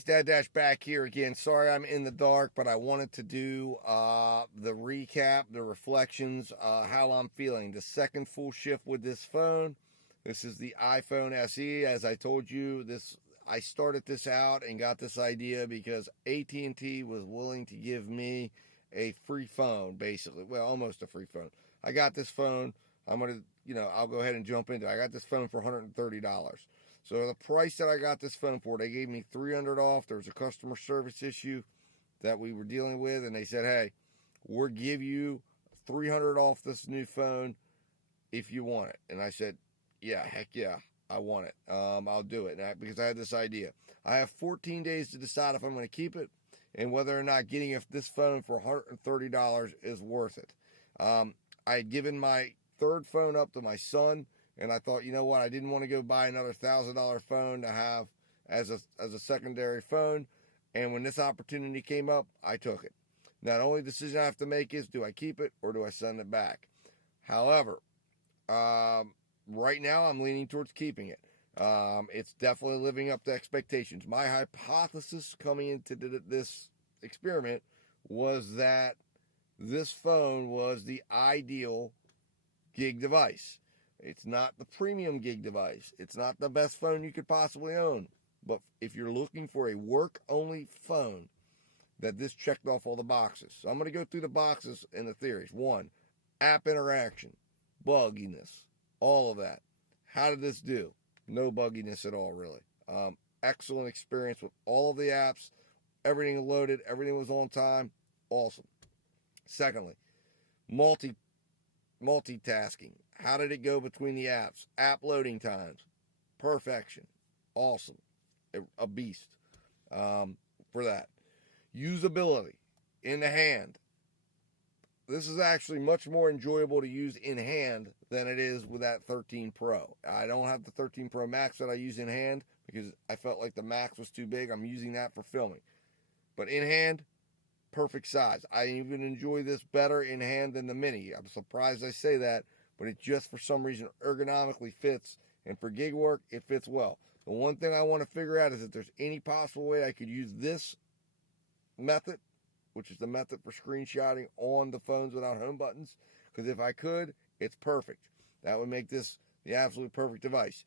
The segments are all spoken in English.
guys, Dad Dash back here again. Sorry I'm in the dark, but I wanted to do the recap, the reflections, how I'm feeling. The second full shift with this phone. This is the iPhone SE. As I told you, I started this out and got this idea because AT&T was willing to give me a free phone, basically. Well, almost a free phone. I got this phone. I'll go ahead and jump into it. I got this phone for $130. So the price that I got this phone for, they gave me $300 off. There was a customer service issue that we were dealing with, and they said, hey, we'll give you $300 off this new phone if you want it. And I said, yeah, heck yeah, I want it. I'll do it because I had this idea. I have 14 days to decide if I'm going to keep it and whether or not getting this phone for $130 is worth it. I had given my third phone up to my son, and I thought, you know what, I didn't want to go buy another $1,000 phone to have as a secondary phone. And when this opportunity came up, I took it. Now, the only decision I have to make is, do I keep it or do I send it back? However, right now I'm leaning towards keeping it. It's definitely living up to expectations. My hypothesis coming into this experiment was that this phone was the ideal gig device. It's not the premium gig device. It's not the best phone you could possibly own. But if you're looking for a work-only phone, that this checked off all the boxes. So I'm going to go through the boxes and the theories. 1, app interaction, bugginess, all of that. How did this do? No bugginess at all, really. Excellent experience with all of the apps. Everything loaded. Everything was on time. Awesome. Secondly, multitasking. How did it go between the apps? App loading times. Perfection. Awesome. A beast for that. Usability. In the hand. This is actually much more enjoyable to use in hand than it is with that 13 Pro. I don't have the 13 Pro Max that I use in hand because I felt like the Max was too big. I'm using that for filming. But in hand, perfect size. I even enjoy this better in hand than the Mini. I'm surprised I say that, but it just for some reason ergonomically fits, and for gig work, it fits well. The one thing I want to figure out is if there's any possible way I could use this method, which is the method for screenshotting on the phones without home buttons, because if I could, it's perfect. That would make this the absolute perfect device.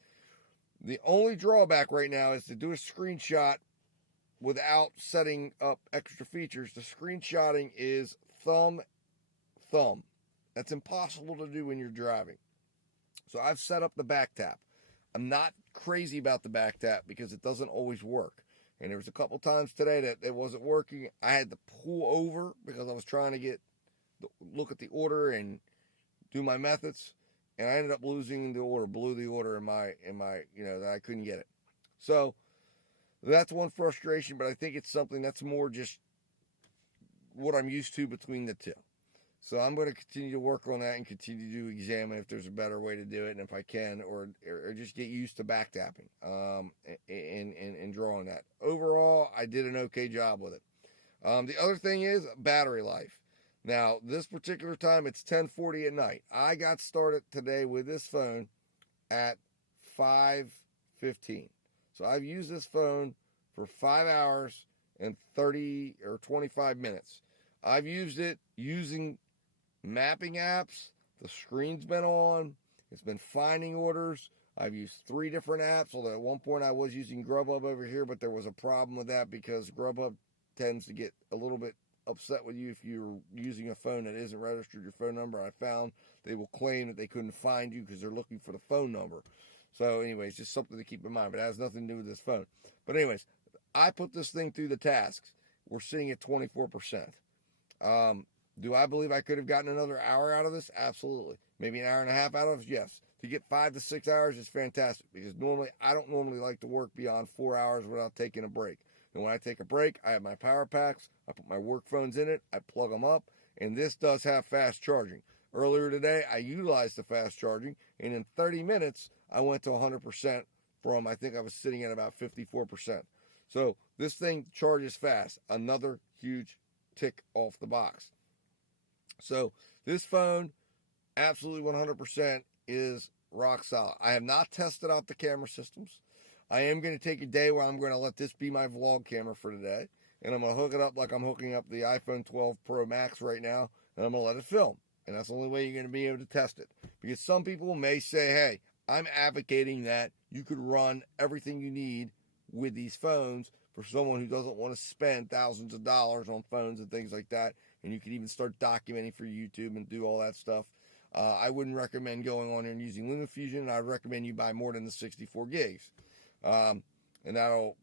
The only drawback right now is to do a screenshot without setting up extra features. The screenshotting is thumb. That's impossible to do when you're driving. So I've set up the back tap. I'm not crazy about the back tap because it doesn't always work. And there was a couple times today that it wasn't working. I had to pull over because I was trying to look at the order and do my methods. And I ended up losing the order, blew the order in my, that I couldn't get it. So that's one frustration, but I think it's something that's more just what I'm used to between the two. So I'm going to continue to work on that and continue to examine if there's a better way to do it, and if I can, or just get used to back tapping and drawing that. Overall, I did an okay job with it. The other thing is battery life. Now, this particular time, it's 10:40 at night. I got started today with this phone at 5:15. So I've used this phone for 5 hours and 30 or 25 minutes. I've used it using mapping apps. The screen's been on. It's been finding orders. I've used 3 different apps, although at one point I was using GrubHub over here, but there was a problem with that because GrubHub tends to get a little bit upset with you if you're using a phone that isn't registered your phone number. I found they will claim that they couldn't find you because they're looking for the phone number. So anyways, just something to keep in mind, but it has nothing to do with this phone. But anyways, I put this thing through the tasks. We're sitting at 24%. Do I believe I could have gotten another hour out of this? Absolutely. Maybe an hour and a half out of it? Yes. To get 5 to 6 hours is fantastic because I don't normally like to work beyond 4 hours without taking a break. And when I take a break, I have my power packs. I put my work phones in it. I plug them up. And this does have fast charging. Earlier today, I utilized the fast charging. And in 30 minutes, I went to 100% from, I think I was sitting at about 54%. So this thing charges fast. Another huge tick off the box. So this phone, absolutely 100% is rock solid. I have not tested out the camera systems. I am going to take a day where I'm going to let this be my vlog camera for today. And I'm going to hook it up like I'm hooking up the iPhone 12 Pro Max right now. And I'm going to let it film. And that's the only way you're going to be able to test it. Because some people may say, hey, I'm advocating that you could run everything you need with these phones for someone who doesn't want to spend thousands of dollars on phones and things like that. And you could even start documenting for YouTube and do all that stuff. I wouldn't recommend going on here and using LumaFusion. And I'd recommend you buy more than the 64 gigs. And that'll,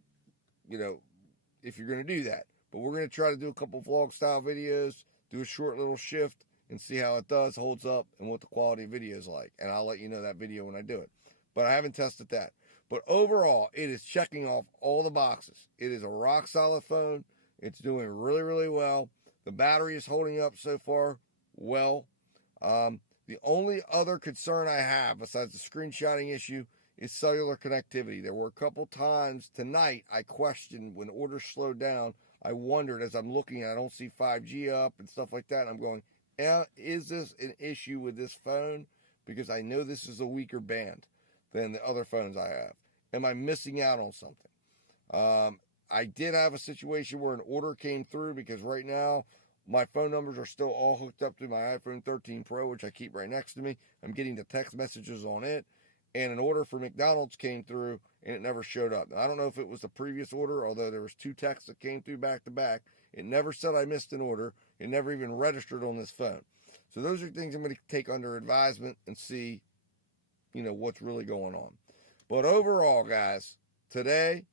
if you're going to do that. But we're going to try to do a couple vlog style videos, do a short little shift, and see how it does, holds up, and what the quality of video is like. And I'll let you know that video when I do it. But I haven't tested that. But overall, it is checking off all the boxes. It is a rock solid phone. It's doing really, really well. The battery is holding up so far well. The only other concern I have, besides the screenshotting issue, is cellular connectivity. There were a couple times tonight I questioned when orders slowed down. I wondered as I'm looking, I don't see 5G up and stuff like that. And I'm going, is this an issue with this phone? Because I know this is a weaker band than the other phones I have. Am I missing out on something? I did have a situation where an order came through because right now my phone numbers are still all hooked up to my iPhone 13 Pro, which I keep right next to me. I'm getting the text messages on it. And an order for McDonald's came through and it never showed up. Now, I don't know if it was the previous order, although there was 2 texts that came through back to back. It never said I missed an order. It never even registered on this phone. So those are things I'm going to take under advisement and see, what's really going on. But overall, guys, today,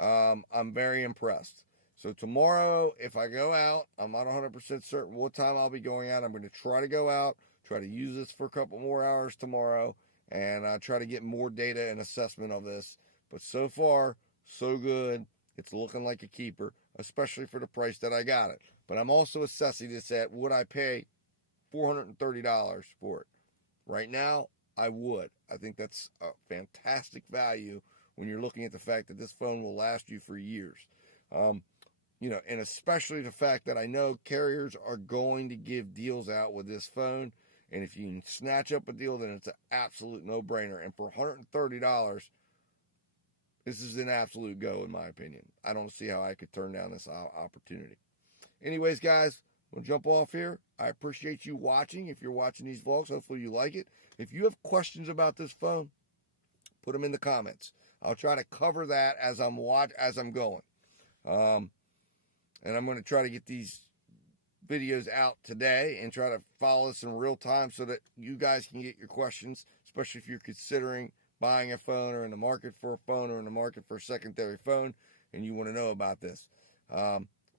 I'm very impressed. So tomorrow, if I go out, I'm not 100% certain what time I'll be going out. I'm going to try to go out, try to use this for a couple more hours tomorrow, and try to get more data and assessment of this. But so far, so good. It's looking like a keeper, especially for the price that I got it. But I'm also assessing this at, would I pay $430 for it? Right now, I would. I think that's a fantastic value when you're looking at the fact that this phone will last you for years. And especially the fact that I know carriers are going to give deals out with this phone. And if you can snatch up a deal, then it's an absolute no-brainer. And for $130, this is an absolute go, in my opinion. I don't see how I could turn down this opportunity. Anyways, guys, we'll jump off here. I appreciate you watching. If you're watching these vlogs, hopefully you like it. If you have questions about this phone, put them in the comments. I'll try to cover that as I'm going. And I'm going to try to get these videos out today and try to follow this in real time so that you guys can get your questions, especially if you're considering buying a phone or in the market for a phone or in the market for a secondary phone and you want to know about this.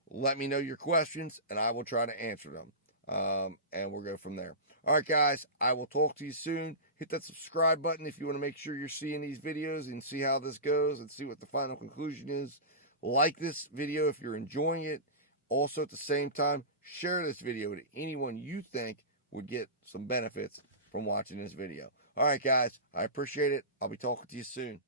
Let me know your questions and I will try to answer them. And we'll go from there. All right, guys, I will talk to you soon. Hit that subscribe button if you want to make sure you're seeing these videos and see how this goes and see what the final conclusion is. Like this video if you're enjoying it. Also, at the same time, share this video to anyone you think would get some benefits from watching this video. All right, guys, I appreciate it. I'll be talking to you soon.